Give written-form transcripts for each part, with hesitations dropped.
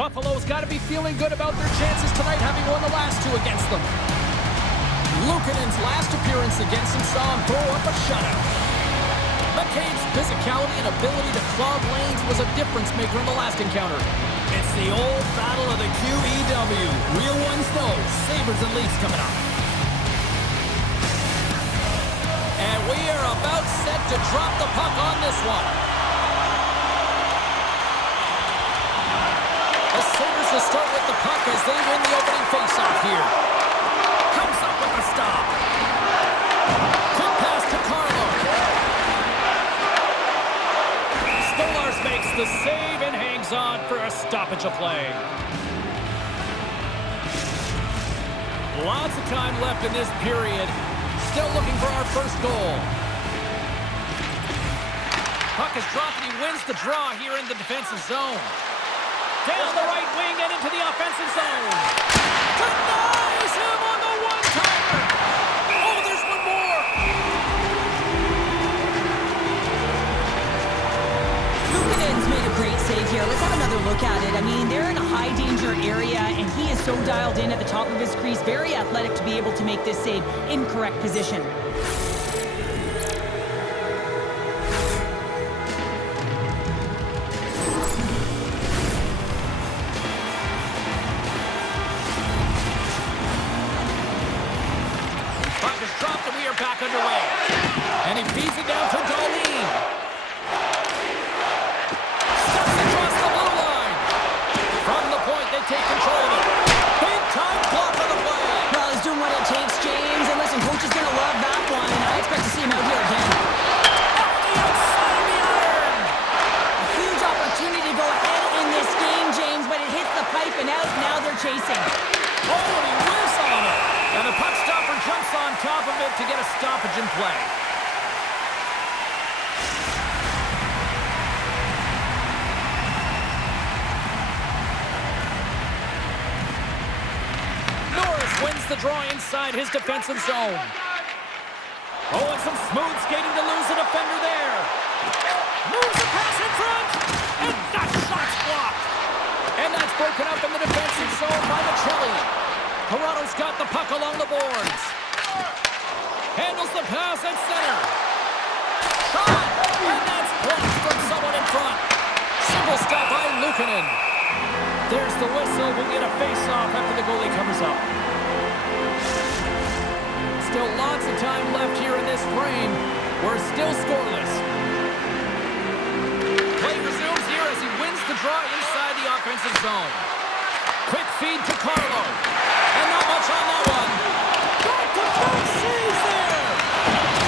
Buffalo's got to be feeling good about their chances tonight, having won the last 2 against them. Luukkonen's last appearance against him saw him throw up a shutout. McCabe's physicality and ability to clog lanes was a difference maker in the last encounter. It's the old battle of the QEW. Real ones know. Sabres and Leafs coming up. And we are about set to drop the puck on this one. The Sabres will start with the puck as they win the opening faceoff here. Comes up with a stop. Quick pass to Carlo. Stolarz makes the save and hangs on for a stoppage of play. Lots of time left in this period. Still looking for our first goal. Puck is dropped and he wins the draw here in the defensive zone. Down the right wing and into the offensive zone. Denies him on the one-timer. Oh, there's one more. Luukkonen's made a great save here. Let's have another look at it. I mean, they're in a high-danger area, and he is so dialed in at the top of his crease. Very athletic to be able to make this save in correct position. Back underway. And he feeds it down to Darlene. Steps across the blue line. From the point, they take control of it. Big time block on the play. Well, he's doing what it takes, James. And listen, coach is going to love that one. And I expect to see him out here again. Off the outside of the iron. A huge opportunity to go ahead in this game, James, but it hits the pipe and out. Now they're chasing. Oh, and he whiffs on it. And the puck stopper jumps on top of it to get a stoppage in play. Norris wins the draw inside his defensive zone. Oh, and some smooth skating to lose a defender there. Moves the pass in front. And that shot's blocked. And that's broken up in the defensive zone by Chel. Toronto's got the puck along the boards. Handles the pass at center. Shot! And that's blocked from someone in front. Simple stop by Luukkonen. There's the whistle. We'll get a face-off after the goalie covers up. Still lots of time left here in this frame. We're still scoreless. Play resumes here as he wins the draw inside the offensive zone. Quick feed to Carlo. And not much on that one. Back to back saves there.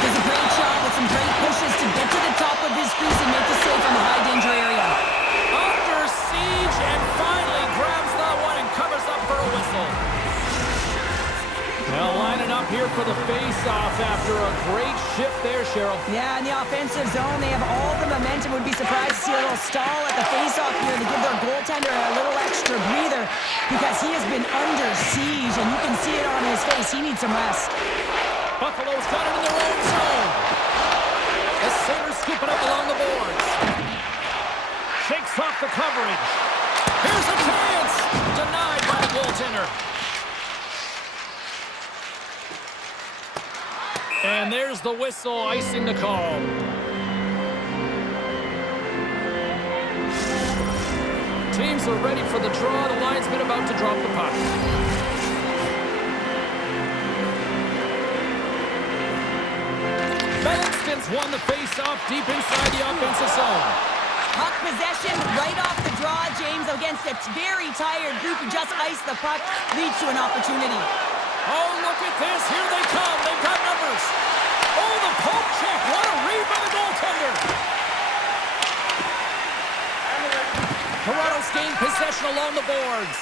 Does a great job with some great pushes to get to the top of his crease and make the save from the high danger area. Under siege and finally grabs that one and covers up for a whistle. Now lining up here for the face-off after a great shift there, Cheryl. Yeah, in the offensive zone, they have all the momentum. Would be surprised to see a little stall at the face-off here to give their goaltender a little extra breather because he has been under siege, and you can see it on his face. He needs some rest. Buffalo's got it in their own zone. The Sabres scoop it up along the boards. Shakes off the coverage. Here's a chance. Denied by the goaltender. And there's the whistle, icing the call. Teams are ready for the draw. The linesman about to drop the puck. Bennington's won the face-off deep inside the offensive zone. Puck possession right off the draw, James, against a very tired group who just iced the puck, leads to an opportunity. Oh, look at this. Here they come. They've got numbers. Oh, the poke check. What a read by the goaltender. Toronto's gained possession along the boards.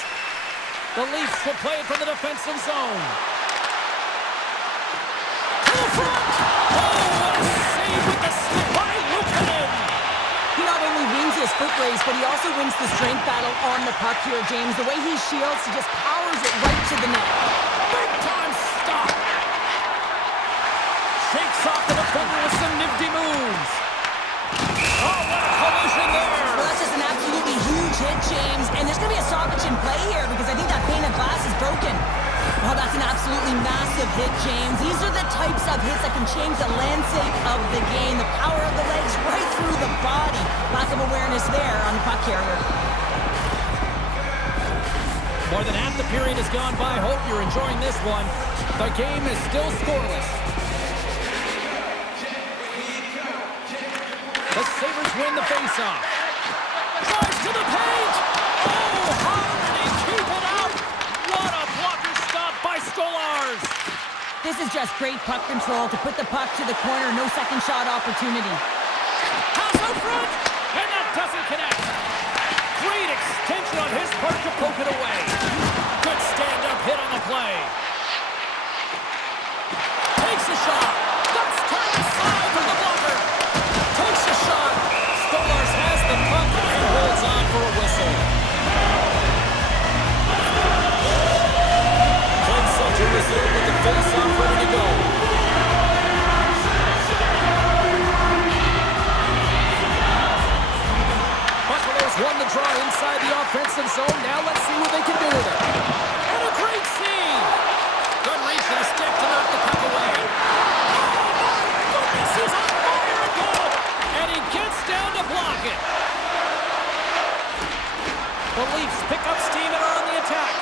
The Leafs will play it from the defensive zone. To the front. Oh, what a save with the slip by Luukkonen. He not only wins his foot race, but he also wins the strength battle on the puck here, James. The way he shields, he just powers it right to the net. Big time stop. Shakes off the defender with some nifty moves. Oh, what a collision there. Well, that's just an absolutely huge hit, James. And there's going to be a soft explosive hit, James. These are the types of hits that can change the landscape of the game. The power of the legs right through the body. Lack of awareness there on the puck carrier. More than half the period has gone by. Hope you're enjoying this one. The game is still scoreless. The Sabres win the faceoff. Drives to the paint! Oh, how did he keep it out? What a blocker stop by Stolarz! This is just great puck control to put the puck to the corner. No second shot opportunity. Pass out front! And that doesn't connect. Great extension on his part to poke it away. Good stand-up hit on the play. Takes a shot. That's turned aside for the blocker. Takes a shot. Stolarz has the puck and holds on for a whistle. Clint to resume with the face-off ready to go. Buffalo's won the draw inside the offensive zone. Now let's see what they can do with it. And a great save. Good reach and a stick to knock the puck away. Oh, my goodness, he's on fire and goal. And he gets down to block it. The Leafs pick up steam and are on the attack.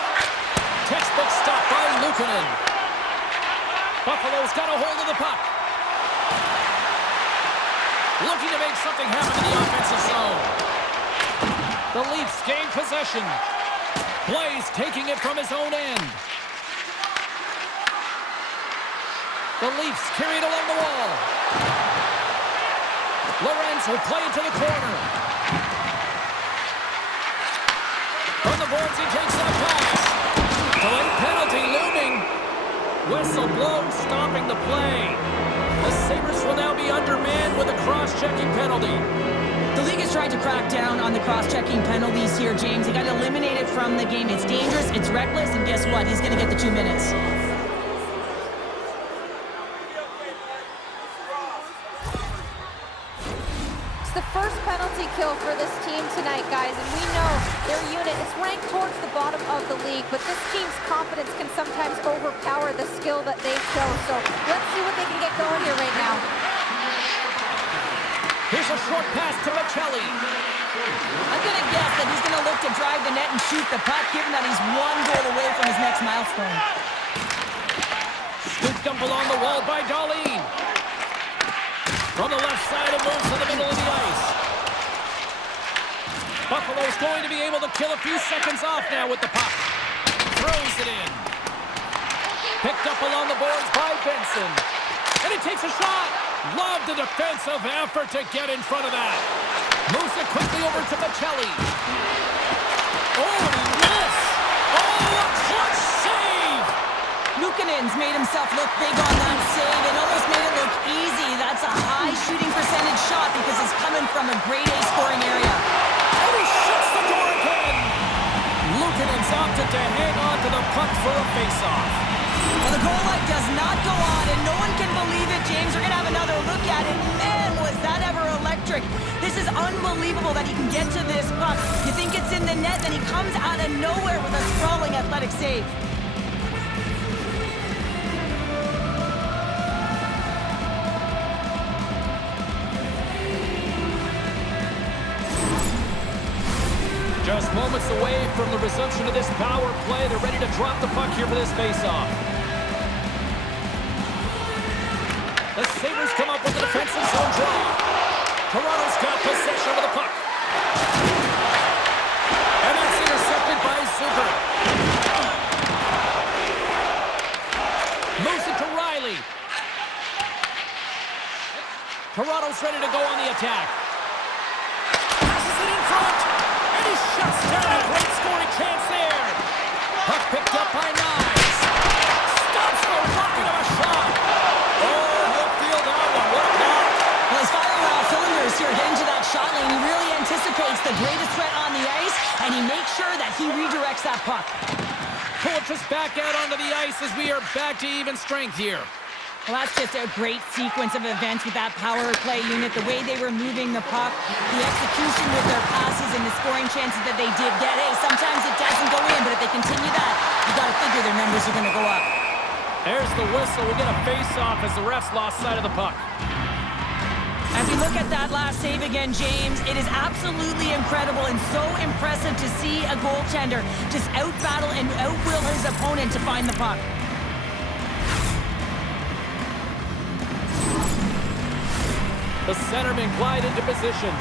Textbook stop by Luukkonen. Buffalo's got a hold of the puck. Looking to make something happen in the offensive zone. The Leafs gain possession. Blaze taking it from his own end. The Leafs carry it along the wall. Lorenz will play it to the corner. From the boards, he takes that pass. Delayed penalty looming. Whistle blown, stopping the play. The Sabres will now be undermanned with a cross-checking penalty. The league is trying to crack down on the cross-checking penalties here, James. They got to eliminate it from the game. It's dangerous, it's reckless, and guess what? He's going to get the 2 minutes. It's the first penalty kill for this team tonight, guys, and we know their unit is ranked towards the bottom of the league, but this team's confidence can sometimes overpower the skill that they show. So let's see what they can get going here right now. Here's a short pass to Chel. I'm going to guess that he's going to look to drive the net and shoot the puck, given that he's 1 goal away from his next milestone. Scooped up along the wall by Darlene. From the left side, it moves to the middle of the ice. Buffalo's going to be able to kill a few seconds off now with the puck. Throws it in. Picked up along the boards by Benson. And he takes a shot. Love the defensive effort to get in front of that. Moves it quickly over to Chel. Oh, and he missed. Oh, a clutch save. Luukkonen's made himself look big on that save and almost made it look easy. That's a high shooting percentage shot because it's coming from a grade A scoring area. And he shuts the door again. Luukkonen's opted to hang on to the puck for a face-off. Well, the goal light does not go on, and no one can believe it, James. We're going to have another look at it. Man, was that ever electric. This is unbelievable that he can get to this puck. You think it's in the net, then he comes out of nowhere with a sprawling athletic save. Just moments away from the resumption of this power play. They're ready to drop the puck here for this face-off. The Sabres come up with the defensive zone draw. Toronto's got possession of the puck. And that's intercepted by Zucker. Moves it to Riley. Toronto's ready to go on the attack. Passes it in front. And he shuts down a great scoring chance there. Puck picked up by Knies. Stops the rocket of a shot. Oh, he'll feel that one. What a block. Well, he's firing on all cylinders here, getting to that shot lane. He really anticipates the greatest threat on the ice, and he makes sure that he redirects that puck. Pull us back out onto the ice as we are back to even strength here. Well, that's just a great sequence of events with that power play unit, the way they were moving the puck, the execution with their passes, and the scoring chances that they did get. Hey, sometimes it doesn't go in, but if they continue that, you got to figure their numbers are going to go up. There's the whistle. We'll get a face-off as the refs lost sight of the puck. As we look at that last save again, James, it is absolutely incredible and so impressive to see a goaltender just out-battle and out-will his opponent to find the puck. The centerman glide into position.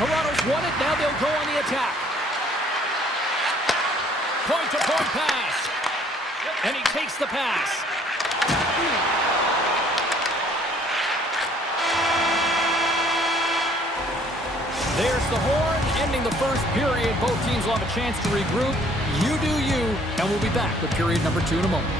Toronto's won it. Now they'll go on the attack. Point-to-point pass. And he takes the pass. There's the horn, ending the first period. Both teams will have a chance to regroup. You do you, and we'll be back with period number 2 in a moment.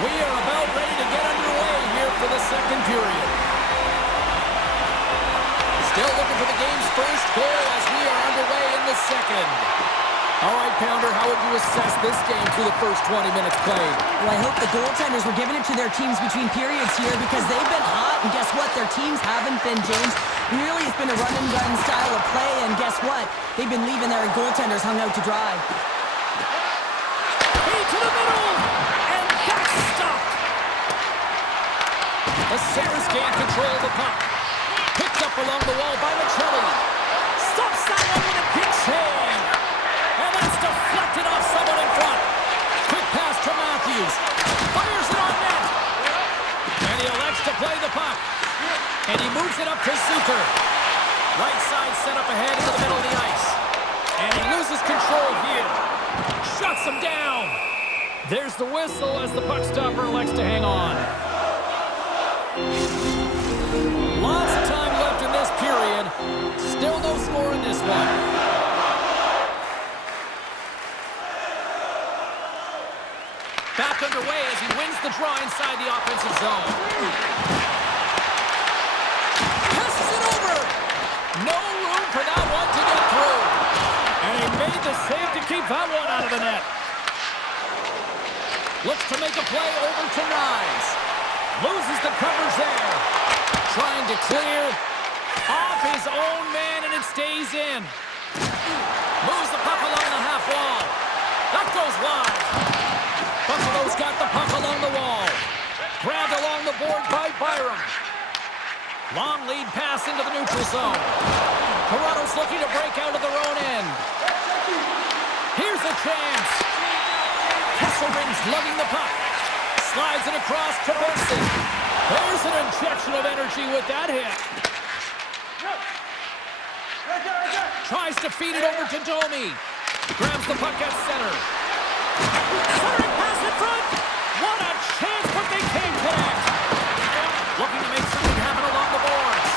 We are about ready to get underway here for the second period. Still looking for the game's first goal as we are underway in the second. All right, Pounder, how would you assess this game through the first 20 minutes played? Well, I hope the goaltenders were giving it to their teams between periods here because they've been hot, and guess what? Their teams haven't been, James. Really, it's been a run-and-gun style of play, and guess what? They've been leaving their goaltenders hung out to dry. Feed to the middle, and that's stopped. The Sabres gain control of the puck. Picked up along the wall by Chel. Stops that one with a big save. And that's deflected off someone in front. Quick pass to Matthews. Fires it on net. And he elects to play the puck. And he moves it up to Zucker. Right side set up ahead into the middle of the ice. And he loses control here. Shuts him down. There's the whistle as the puck stopper elects to hang on. Lots of time left in this period. Still no score in this one. Back underway as he wins the draw inside the offensive zone. Passes it over. No room for that one to get through. And he made the save to keep that one out of the net. Looks to make a play over to Nyes. Loses the coverage there. Trying to clear off his own man, and it stays in. Moves the puck along the half wall. That goes wide. Buffalo's got the puck along the wall. Grabbed along the board by Byram. Long lead pass into the neutral zone. Toronto's looking to break out of their own end. Here's a chance. Kesselman's lugging the puck. Slides it across to Benson. There's an injection of energy with that hit. Tries to feed it over to Domi. Grabs the puck at center. Centering pass in front. What a chance, but they can't connect. Looking to make something happen along the boards.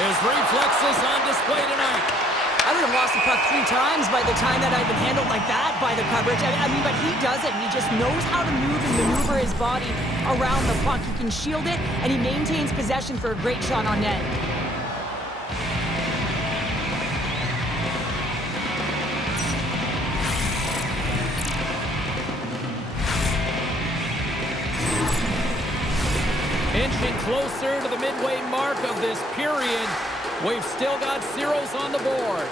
His reflexes on display tonight. I would have lost the puck 3 times by the time that I'd been handled like that by the coverage. I mean, but he does it. He just knows how to move and maneuver his body around the puck. He can shield it, and he maintains possession for a great shot on net. Inching closer to the midway mark of this period. We've still got zeros on the board.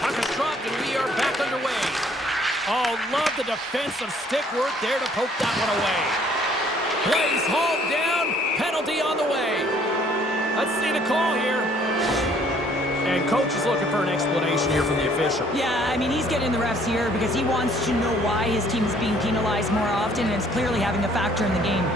Puck is dropped and we are back underway. Oh, love the defensive stick work there to poke that one away. Plays hauled down, penalty on the way. Let's see the call here. And coach is looking for an explanation here from the official. Yeah, I mean, he's getting the refs here because he wants to know why his team is being penalized more often, and it's clearly having a factor in the game.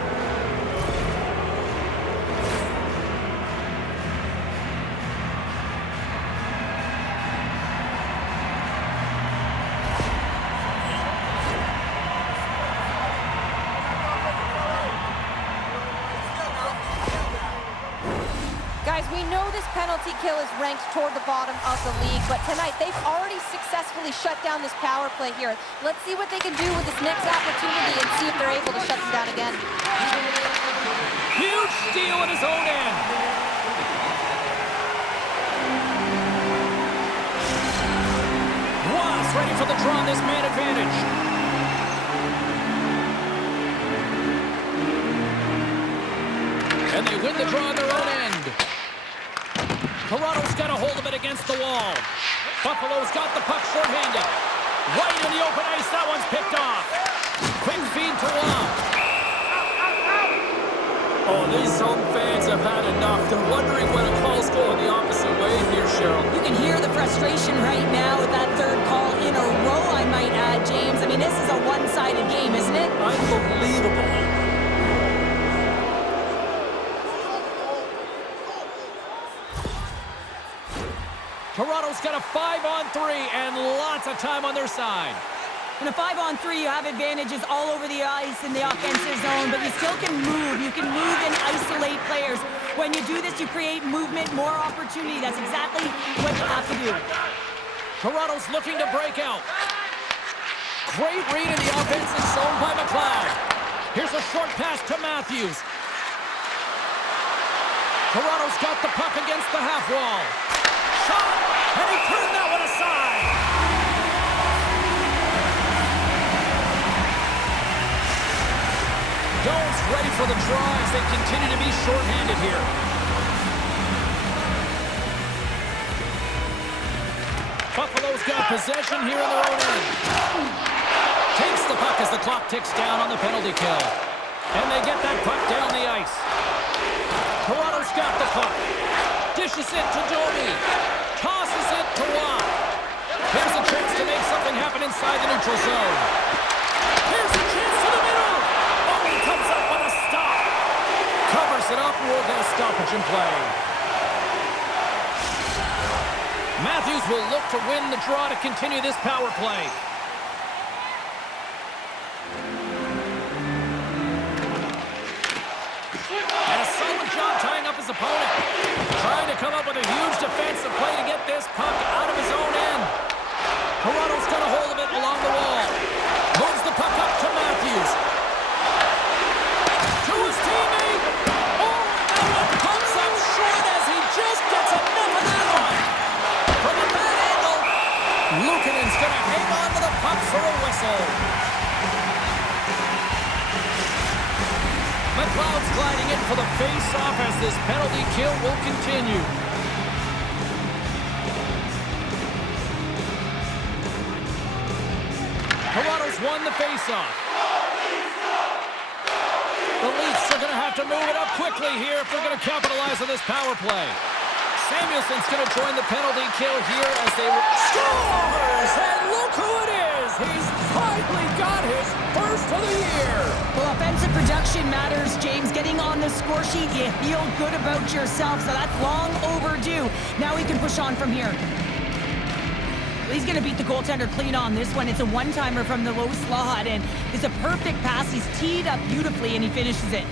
Guys, we know this penalty kill is ranked toward the bottom of the league, but tonight they've already successfully shut down this power play here. Let's see what they can do with this next opportunity and see if they're able to shut them down again. Huge steal on his own end. Was ready for the draw on this man advantage. And they win the draw on their own end. Toronto's got a hold of it against the wall. Buffalo's got the puck shorthanded. Right in the open ice, that one's picked off. Quick feed to Wong. Oh, these home fans have had enough. They're wondering when a call's going the opposite way here, Cheryl. You can hear the frustration right now with that third call in a row, I might add, James. I mean, this is a one-sided game, isn't it? Unbelievable. Toronto's got a 5-on-3 and lots of time on their side. In a 5-on-3, you have advantages all over the ice in the offensive zone, but you still can move. You can move and isolate players. When you do this, you create movement, more opportunity. That's exactly what you have to do. Toronto's looking to break out. Great read in the offensive zone by McLeod. Here's a short pass to Matthews. Toronto's got the puck against the half wall. Shot, and he turned that one aside. Doan's ready for the draw as they continue to be shorthanded here. Buffalo's got possession here in their own end. Takes the puck as the clock ticks down on the penalty kill. And they get that puck down the ice. Toronto's got the puck. Dishes it to Domi. Tosses it to Watt. Here's a chance to make something happen inside the neutral zone. Here's a chance to the middle. Oh, he comes up with a stop. Covers it up. We'll get a stoppage in play. Matthews will look to win the draw to continue this power play. And a solid job tying up his opponent. Trying to come up with a huge defensive play to get this puck out of his own end. Toronto's got a hold of it along the wall. Moves the puck up to Matthews. To his teammate. Oh, that one comes up short as he just gets enough of that one. From a bad angle, Luukkonen's going to hang on to the puck for a whistle. McLeod's gliding in for the face-off as this penalty kill will continue. Toronto's won the face-off. The Leafs are going to have to move it up quickly here if they're going to capitalize on this power play. Samuelson's going to join the penalty kill here as they scores! And look who it is! He's finally got his first of the year! Well, offensive production matters, James. Getting on the score sheet, you feel good about yourself, so that's long overdue. Now we can push on from here. He's going to beat the goaltender clean on this one. It's a one-timer from the low slot, and it's a perfect pass. He's teed up beautifully, and he finishes it.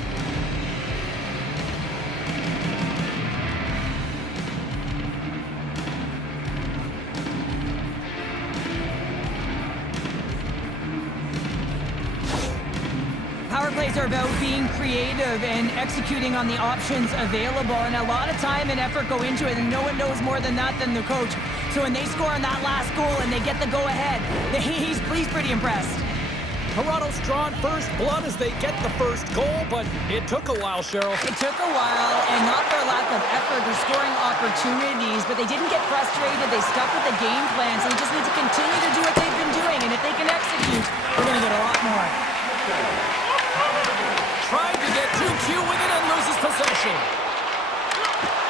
Power plays are about being creative and executing on the options available, and a lot of time and effort go into it, and no one knows more than that than the coach. So when they score on that last goal and they get the go-ahead, he's pretty impressed. Toronto's drawn first blood as they get the first goal, but it took a while, Cheryl. It took a while, and not for lack of effort or scoring opportunities, but they didn't get frustrated. They stuck with the game plan, so they just need to continue to do what they've been doing, and if they can execute, they're going to get a lot more. Tried to get 2Q with it and loses possession.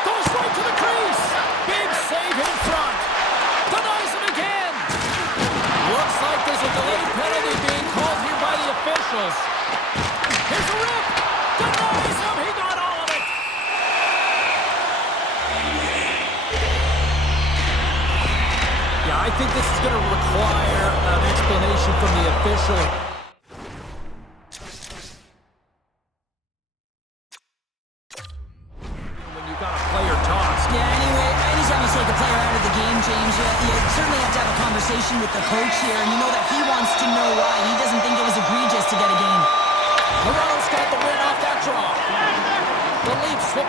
Goes right to the crease. Big save in front. Denies him again. Looks like there's a delayed penalty being called here by the officials. Here's a rip. Denies him. He got all of it. Yeah, I think this is going to require an explanation from the official. With the coach here, and you know that he wants to know why. He doesn't think it was egregious to get a game. Toronto's got the win off that draw. The Leafs will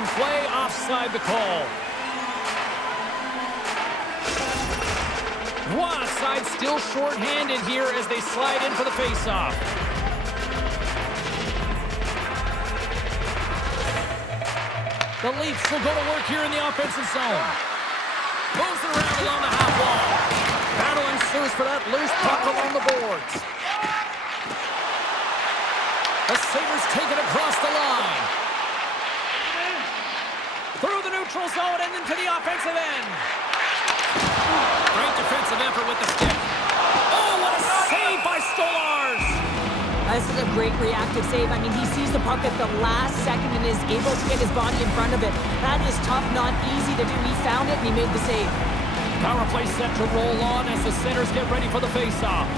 in play, offside the call. One side still short-handed here as they slide in for the face-off. The Leafs will go to work here in the offensive zone. Moves it around along the half wall. Battle ensues for that loose puck along the boards. The Sabres take it across the line. Through the neutral zone and into the offensive end. Great defensive effort with the stick. Oh, what a save by Stolars! This is a great reactive save. I mean, he sees the puck at the last second and is able to get his body in front of it. That is tough, not easy to do. He found it and he made the save. Power play set to roll on as the centers get ready for the face-off.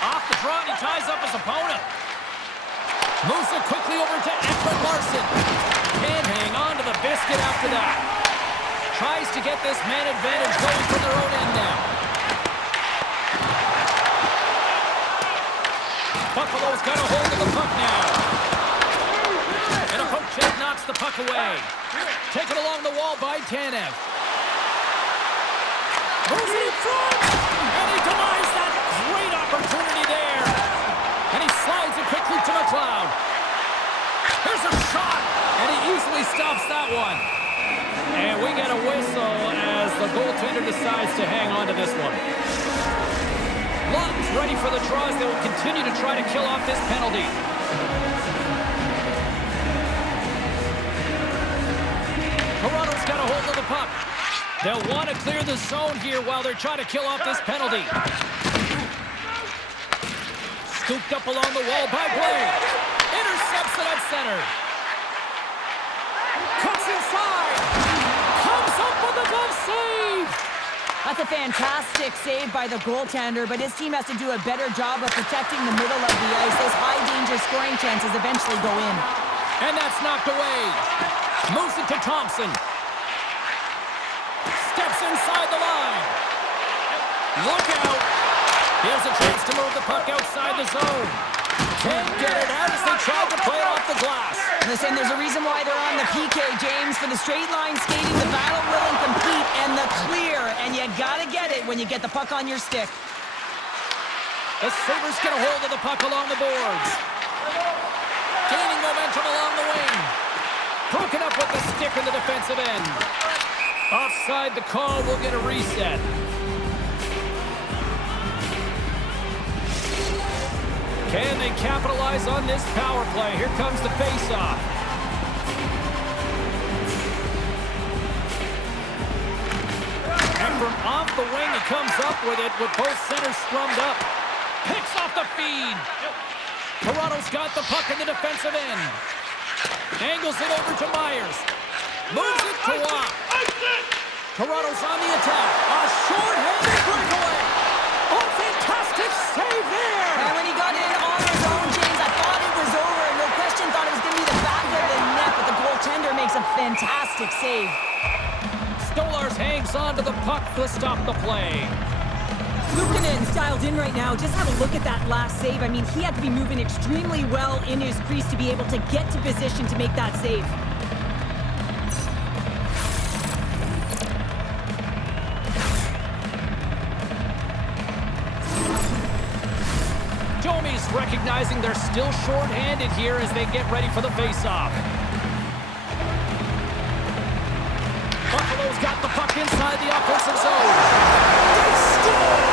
Off the draw, and he ties up his opponent. Moves it quickly over to Ekman Larsson. Can't hang on to the biscuit after that. Tries to get this man advantage going from their own end now. Buffalo's got a hold of the puck now. And a poke check knocks the puck away. Taken along the wall by Tanev. Moves it in front! And he denies that great opportunity there. And he slides it quickly to McLeod. Here's a shot! And he easily stops that one. And we get a whistle as the goaltender decides to hang on to this one. Lund's ready for the draws. They will continue to try to kill off this penalty. Toronto's got a hold of the puck. They'll want to clear the zone here while they're trying to kill off this penalty. Scooped up along the wall by Blake. Intercepts it at center. Cuts inside. Comes up with a glove save. That's a fantastic save by the goaltender, but his team has to do a better job of protecting the middle of the ice. Those high-danger scoring chances eventually go in. And that's knocked away. Moves it to Thompson. Steps inside the line. Look out. Here's a chance to move the puck outside the zone. Can't get it out as they try to play it off the glass. Listen, there's a reason why they're on the PK, James. For the straight line skating, the battle will and complete, and the clear. And you gotta get it when you get the puck on your stick. The Sabres get a hold of the puck along the boards. Gaining momentum along the wing. Broken up with the stick in the defensive end. Offside the call, will get a reset. Can they capitalize on this power play? Here comes the face-off. And from off the wing, he comes up with it with both centers strummed up. Picks off the feed. Toronto's got the puck in the defensive end. Angles it over to Myers. Moves it to Watt. Toronto's on the attack. A short-handed breakaway. Oh, fantastic save there. And when he got in on his own, James, I thought it was over. No question, thought it was going to be the back of the net, but the goaltender makes a fantastic save. Stolars hangs on to the puck to stop the play. Luukkonen's dialed in right now. Just have a look at that last save. I mean, he had to be moving extremely well in his crease to be able to get to position to make that save. Domi's recognizing they're still short-handed here as they get ready for the face-off. Buffalo's got the puck inside the offensive zone. They score!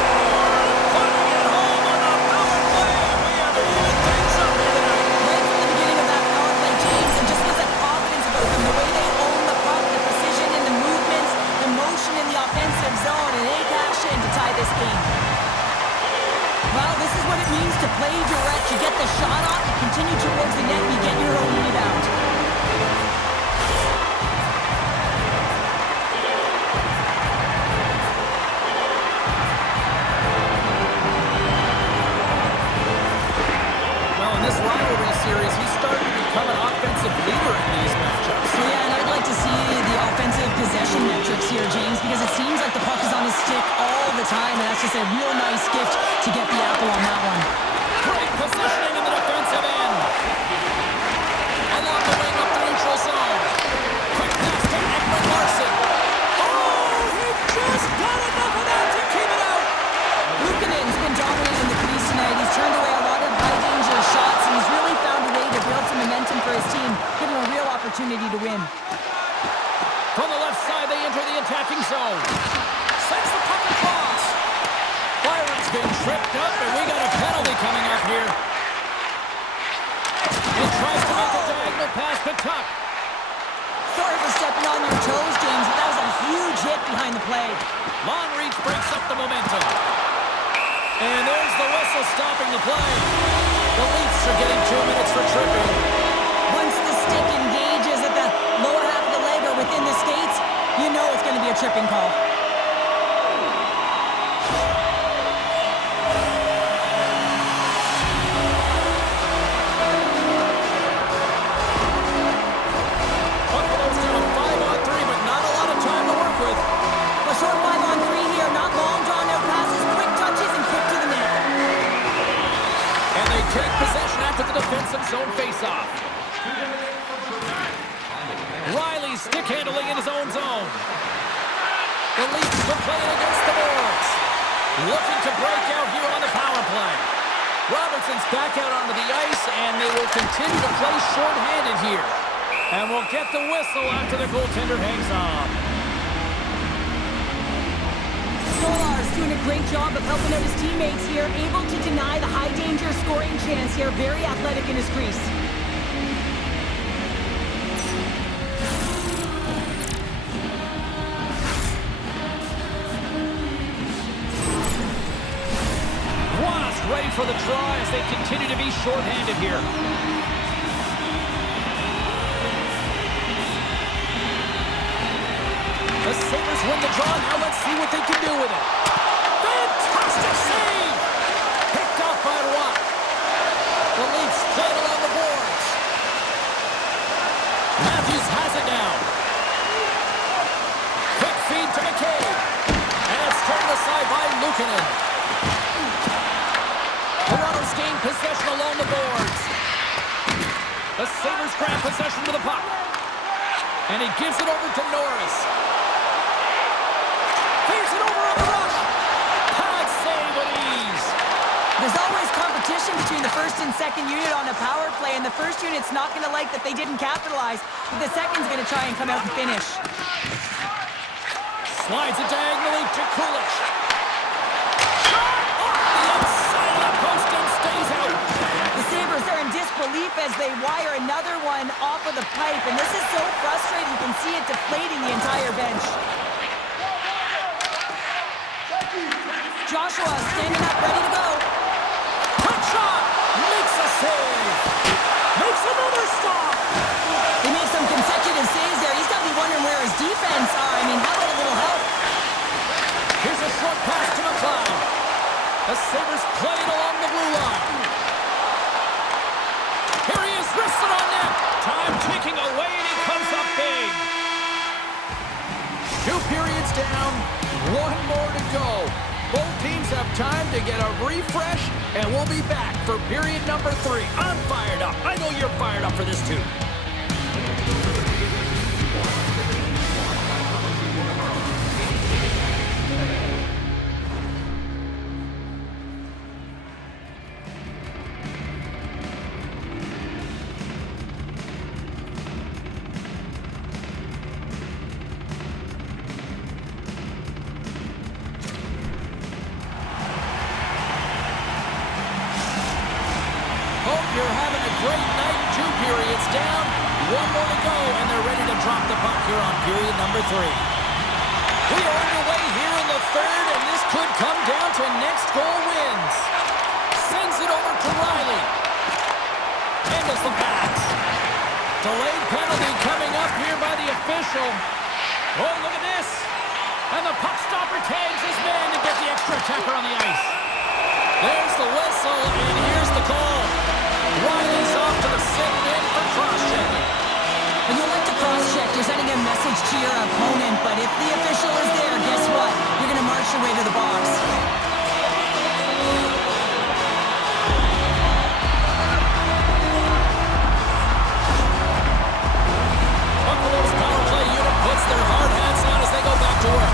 Putting it home on the power play, and we have even things up here tonight. Right from the beginning of that power play, James, and just was a confidence about them. The way they own the puck, the precision in the movements, the motion in the offensive zone, and they cash in to tie this game. Well, this is what it means to play direct. You get the shot off, you continue towards the net, and you get your own rebound. Well, in this rivalry series, he's starting to become an offensive leader in these matchups. Yeah, and I'd like to see the offensive possession metrics here, James, because it seems like the puck is on his stick all the time, and that's just a real nice gift to get the apple on that one. Great positioning in the defensive end. Along opportunity to win. From the left side, they enter the attacking zone. Sends the puck across. Byron's been tripped up, and we got a penalty coming up here. He tries to make a diagonal pass to Tuck. Sorry for stepping on your toes, James, but that was a huge hit behind the play. Long reach breaks up the momentum. And there's the whistle stopping the play. The Leafs are getting 2 minutes for tripping. Once the stick engages at the lower half of the leg or within the skates, you know it's going to be a tripping call. Buffalo's got a 5-on-3, but not a lot of time to work with. A short 5-on-3 here, not long drawn-out passes, quick touches, and quick to the net. And they take possession after the defensive zone faceoff. Riley stick handling in his own zone. The Leafs are playing against the boards. Looking to break out here on the power play. Robertson's back out onto the ice, and they will continue to play short-handed here. And we'll get the whistle after the goaltender hangs on. Stolar's doing a great job of helping out his teammates here, able to deny the high-danger scoring chance here. Very athletic in his crease. Wasp ready for the draw as they continue to be short-handed here. The Sabres win the draw. Now let's see what they can do with it. Fantastic save! Picked off by Roy. The Leafs play it along the boards. Matthews has it now. Quick feed to McCabe. And it's turned aside by Luukkonen. Toronto's gained possession along the boards. The Sabres grab possession with the puck. And he gives it over to Norris. Feeds it over on the rush. Pad save with ease. There's always competition between the first and second unit on a power play, and the first unit's not going to like that they didn't capitalize, but the second's going to try and come out and finish. Slides it diagonally to Kulich. Shot off the outside of the post and stays out. The Sabres are in disbelief as they wire another one off of the pipe, and this is so frustrating. You can see it deflating the entire bench. Joshua standing up, ready to go. Punch shot. Makes a save. Makes another stop. He made some consecutive saves there. He's got to be wondering where his defense are. I mean, how about a little help? Here's a short pass to McLeod. The Sabres play it along the blue line. Here he is, wristed on net. Time ticking away, and he comes up big. 2 periods down, 1 more to go. Both teams have time to get a refresh, and we'll be back for period number 3. I'm fired up. I know you're fired up for this too. You're having a great night. 2 periods down, 1 more to go, and they're ready to drop the puck here on period number 3. We are underway here in the 3rd, and this could come down to next goal wins. Sends it over to Riley. Handles the pass. Delayed penalty coming up here by the official. Oh, look at this. And the puck stopper tags his man to get the extra attacker on the ice. There's the whistle, and here's the call. Riley's off to the sitting in for cross-checking. When you like to cross-check, you're sending a message to your opponent, but if the official is there, guess what? You're going to march your way to the box. Buffalo's power play unit puts their hard hats on as they go back to work.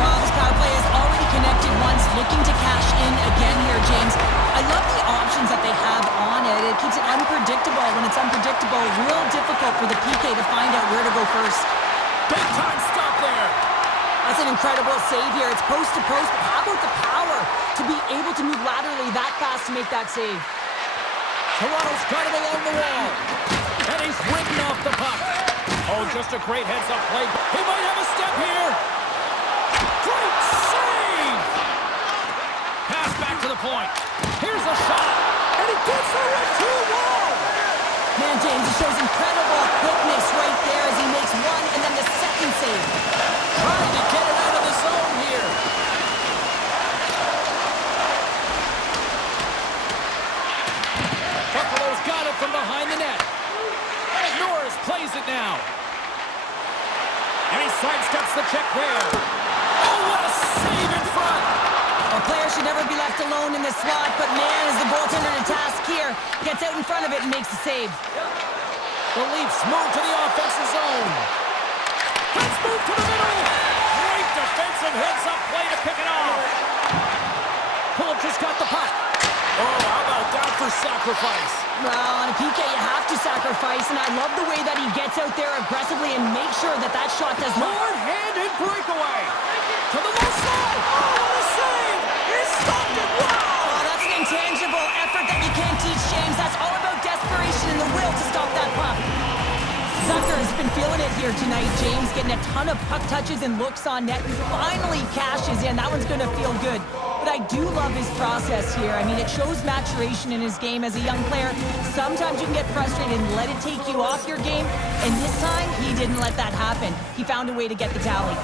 Well, this power play is already connected once, looking to cash in again here, James. I love the options that they have on it. that keeps it unpredictable. When it's unpredictable, real difficult for the PK to find out where to go first. Big time stop there. That's an incredible save here. It's post to post, but how about the power to be able to move laterally that fast to make that save? Toronto's got it along the wall. And he's ridden off the puck. Oh, just a great heads-up play. He might have a step here. Great save! Pass back to the point. Here's a shot. And he gets there right to the wall. Man, James, it shows incredible quickness right there as he makes one and then the second save. Trying to get it out of the zone here. Buffalo's got it from behind the net. Norris plays it now. And he sidesteps the check there. Oh, what a save in front. A player should never be left alone in this slot, but man, is the goaltender to task here. Gets out in front of it and makes the save. The Leafs move to the offensive zone. Let's move to the middle. Great defensive heads-up play to pick it off. Pullip just got the puck. Oh, how about that for sacrifice? Well, on a PK, you have to sacrifice, and I love the way that he gets out there aggressively and makes sure that that shot does not... Hard-handed breakaway. To the low side. Oh, what a save. He stopped it. Wow. Oh, that's an intangible effort that you can't teach, James. That's all about desperation and the will to stop that puck. Zucker has been feeling it here tonight, James, getting a ton of puck touches and looks on net. Finally cashes in. That one's going to feel good. But I do love his process here. I mean, it shows maturation in his game as a young player. Sometimes you can get frustrated and let it take you off your game. And this time, he didn't let that happen. He found a way to get the tally.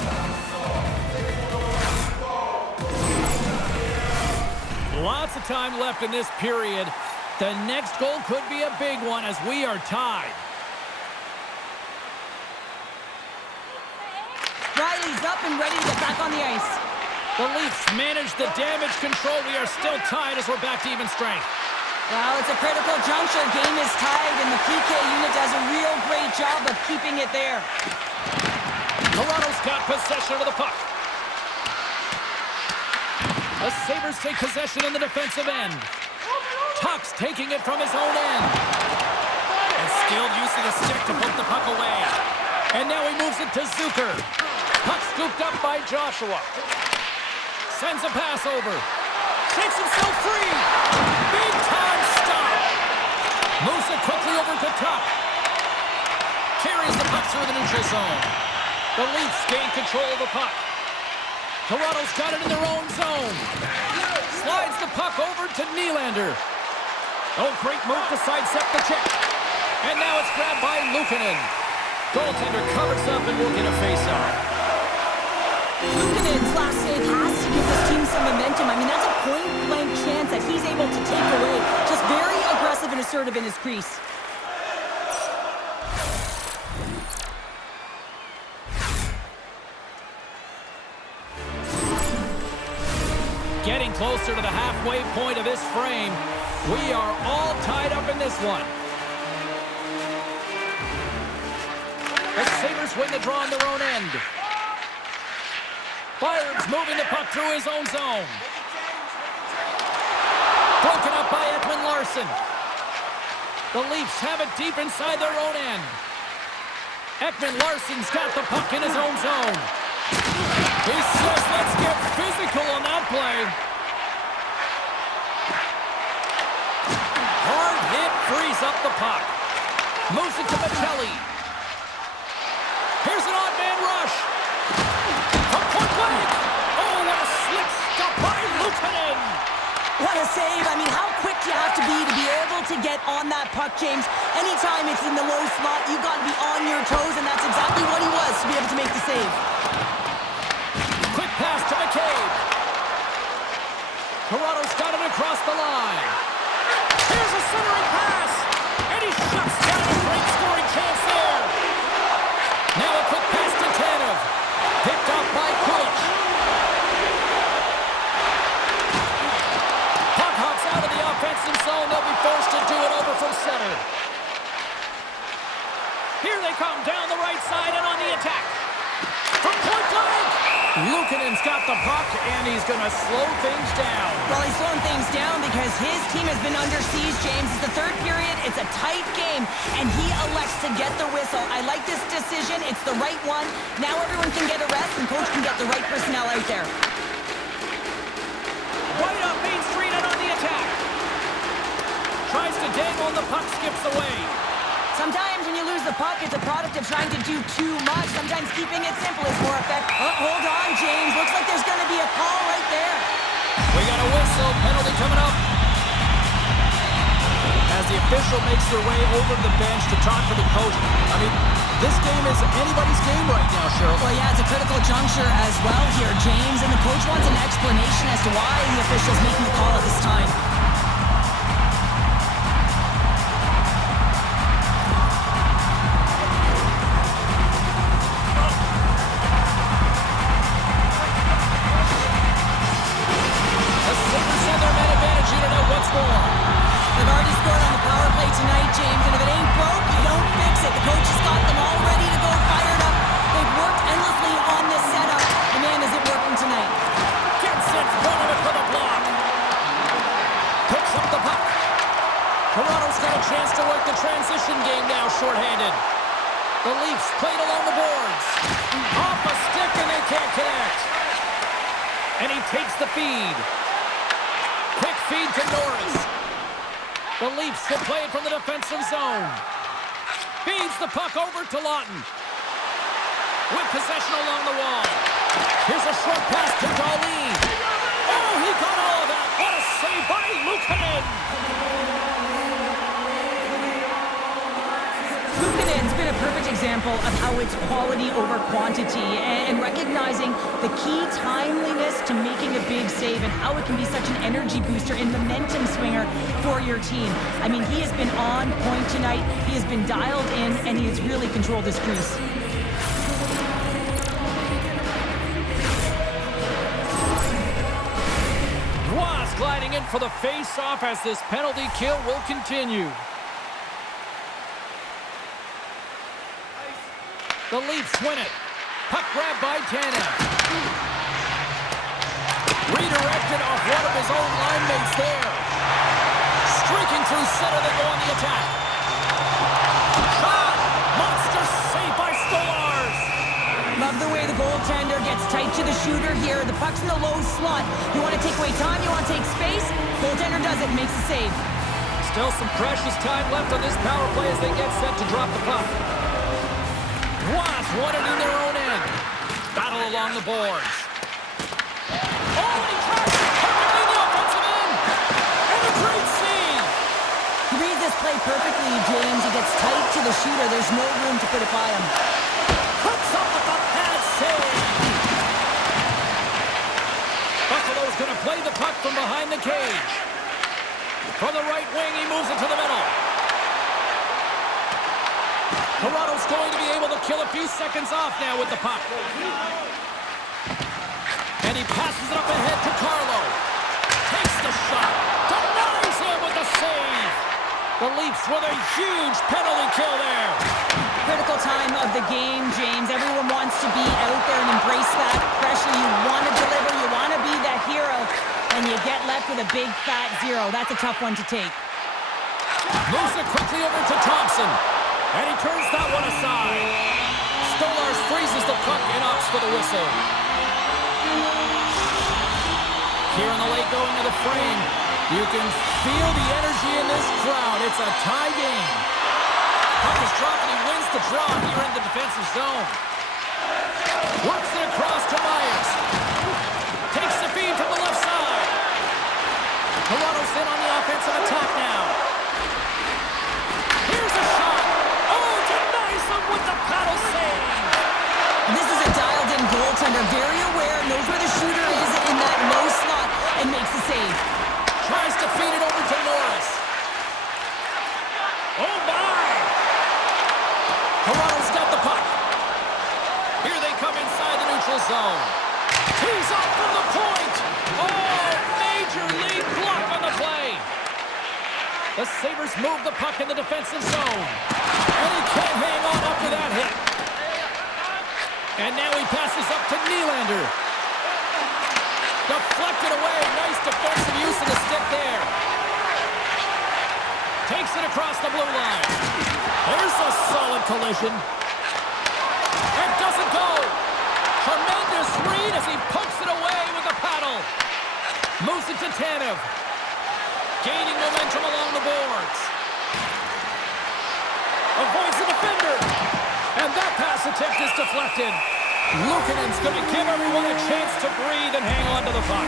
Lots of time left in this period. The next goal could be a big one as we are tied. Riley's up and ready to get back on the ice. The Leafs manage the damage control. We are still tied as we're back to even strength. Well, it's a critical juncture. Game is tied, and the PK unit does a real great job of keeping it there. Toronto's got possession of the puck. The Sabres take possession in the defensive end. Tuck's taking it from his own end. And skilled use of the stick to poke the puck away. And now he moves it to Zucker. Puck scooped up by Joshua. Sends a pass over. Takes himself free. Big time stop. Moves it quickly over to Tuck. Carries the puck through the neutral zone. The Leafs gain control of the puck. Toronto's got it in their own zone. Slides the puck over to Nylander. Oh, great move to sidestep the check. And now it's grabbed by Luukkonen. Goaltender covers up and will get a face-off. Luukkonen's last save has to give this team some momentum. I mean, that's a point-blank chance that he's able to take away. Just very aggressive and assertive in his crease. Getting closer to the halfway point of this frame. We are all tied up in this one. The Sabres win the draw on their own end. Byram's moving the puck through his own zone. Broken up by Ekman Larsson. The Leafs have it deep inside their own end. Ekman Larsson's got the puck in his own zone. He says, let's get physical on that play. Hard hit frees up the puck. Moves it to Machelli. Here's an odd man rush. From point blank. Oh, what a slick stop by Luukkonen. What a save. I mean, how quick you have to be able to get on that puck, James. Anytime it's in the low slot, you've got to be on your toes, and that's exactly what he was to be able to make the save. Quick pass to McCabe. Toronto's got it across the line. Here's a centering pass. And he shuts down a great scoring chance there. Now a quick pass to Tanev. Picked up by Kulich. Puck hops out of the offensive zone. They'll be forced to do it over from center. Here they come down the right side and on the attack. from point blank. Luukkonen's got the puck, and he's going to slow things down. Well, he's slowing things down because his team has been under siege, James. It's the third period. It's a tight game, and he elects to get the whistle. I like this decision. It's the right one. Now everyone can get a rest, and coach can get the right personnel out there. Right up Main Street and on the attack. Tries to dangle, and the puck skips away. Sometimes when you lose the puck, it's a product of trying to do too much. Sometimes keeping it simple is more effective. Oh, hold on, James. Looks like there's going to be a call right there. We got a whistle. Penalty coming up. As the official makes their way over to the bench to talk to the coach. I mean, this game is anybody's game right now, Cheryl. Well, yeah, it's a critical juncture as well here, James. And the coach wants an explanation as to why the official's making the call at this time. They've already scored on the power play tonight, James, and if it ain't broke, you don't fix it. The coach has got them all ready to go, fired up. They've worked endlessly on this setup. And man, is it working tonight. Gets it, running it for the block. Picks up the puck. Toronto's got a chance to work the transition game now, shorthanded. The Leafs played along the boards. Off a stick, and they can't connect. And he takes the feed. Quick feed to Norris. The Leafs will play it from the defensive zone. Feeds the puck over to Lawton. With possession along the wall. Here's a short pass to Darlene. Oh, he got all of that. What a save by Luukkonen. Luukkonen's been a perfect example of how it's quality over quantity and recognizing the key timeliness to making a big save and how it can be such an energy booster and momentum swinger for your team. I mean, he has been on point tonight. He has been dialed in, and he has really controlled this crease. Ross gliding in for the face-off as this penalty kill will continue. The Leafs win it. Puck grab by Tanev. Redirected off one of his own line mates there. Streaking through center, they go on the attack. Shot! Monster save by Stolarz. Love the way the goaltender gets tight to the shooter here. The puck's in the low slot. You want to take away time, you want to take space. Goaltender does it, makes the save. Still some precious time left on this power play as they get set to drop the puck. Ross won it in their own end. Battle along the boards. Oh, and he tries it perfectly in the offensive end. And a great save. He reads this play perfectly, James. He gets tight to the shooter. There's no room to put it by him. Hooks up with the pad save. Buffalo's going to play the puck from behind the cage. From the right wing, he moves it to the middle. Toronto's going to be able to kill a few seconds off now with the puck. And he passes it up ahead to Carlo. Takes the shot. Denies him with the save. The Leafs with a huge penalty kill there. Critical time of the game, James. Everyone wants to be out there and embrace that pressure. You want to deliver. You want to be that hero. And you get left with a big, fat 0. That's a tough one to take. Moves it quickly over to Thompson. And he turns that one aside. Stolarz freezes the puck and opts for the whistle. Here in the late going to the frame. You can feel the energy in this crowd. It's a tie game. Puck is dropped and he wins the draw here in the defensive zone. Works it across to Myers. Takes the feed from the left side. Toronto's in on the offensive attack now. Here's a shot. Oh, denies him with the paddle save. This is a dialed-in goaltender. Very aware, knows where the shooter is in that low slot, and makes the save. Tries to feed it over to Norris. Oh, my! Toronto's got the puck. Here they come inside the neutral zone. He's up from the point. Oh, major league block on the play. The Sabres move the puck in the defensive zone. And he can't hang on after that hit. And now he passes Passes up to Nylander. Deflected away. Nice defensive use of the stick there. Takes it across the blue line. There's a solid collision. It doesn't go. Tremendous read as he pokes it away with the paddle. Moves it to Tanev. Gaining momentum along the boards. Avoids the defender. And that pass attempt is deflected. Luukkonen's going to give everyone a chance to breathe and hang on to the puck.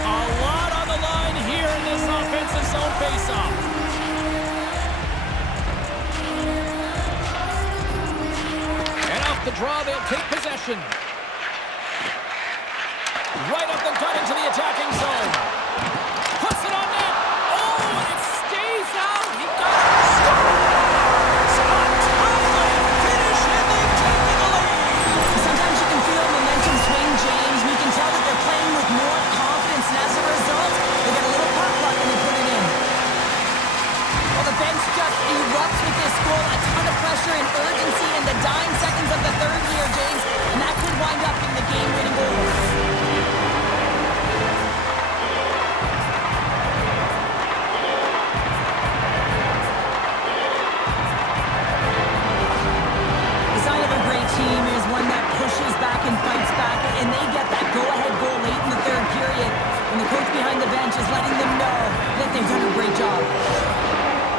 A lot on the line here in this offensive zone faceoff. And off the draw, they'll take possession. Right up the gut into the attacking zone. Puts it on net. Oh, and it stays out. He got it. Sometimes you can feel momentum swing, James, and you can tell that they're playing with more confidence, and as a result, they get a little puck luck and they put it in. Well, the bench just erupts with this goal. A ton of pressure and urgency in the dying seconds of the third here, James, and that could wind up in the game-winning goal. Team is one that pushes back and fights back, and they get that go-ahead goal late in the third period when the coach behind the bench is letting them know that they've done a great job.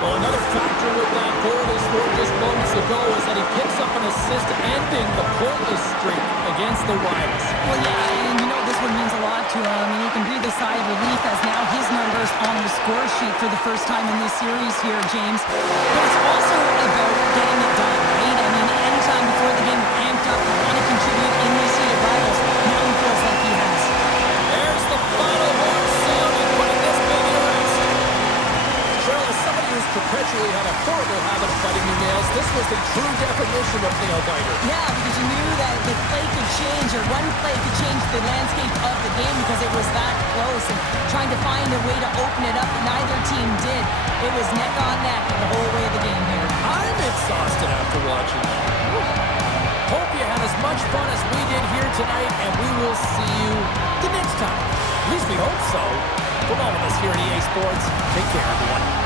Well, another factor with that goal they scored just moments ago is that he picks up an assist ending the pointless streak against the Wilds. Well, yeah, and you know this one means a lot to him, and you can breathe a sigh of relief as now his number's on the score sheet for the first time in this series here, James. But it's also about getting it done, right? I mean, anytime before the game amped up, you want to contribute in these seeded rivals. Now he feels like he has. There's the final horn sounding, putting this baby to rest. Cheryl, as somebody who's perpetually had a horrible habit of biting your nails, this was the true definition of nail biter. Yeah, because you knew that the play could change, or one play could change the landscape of the game because it was that close, and trying to find a way to open it up, neither team did. It was neck on neck the whole way of the game here. I'm exhausted after watching that. Hope you had as much fun as we did here tonight, and we will see you the next time. At least we hope so. From all of us here at EA Sports, take care, everyone.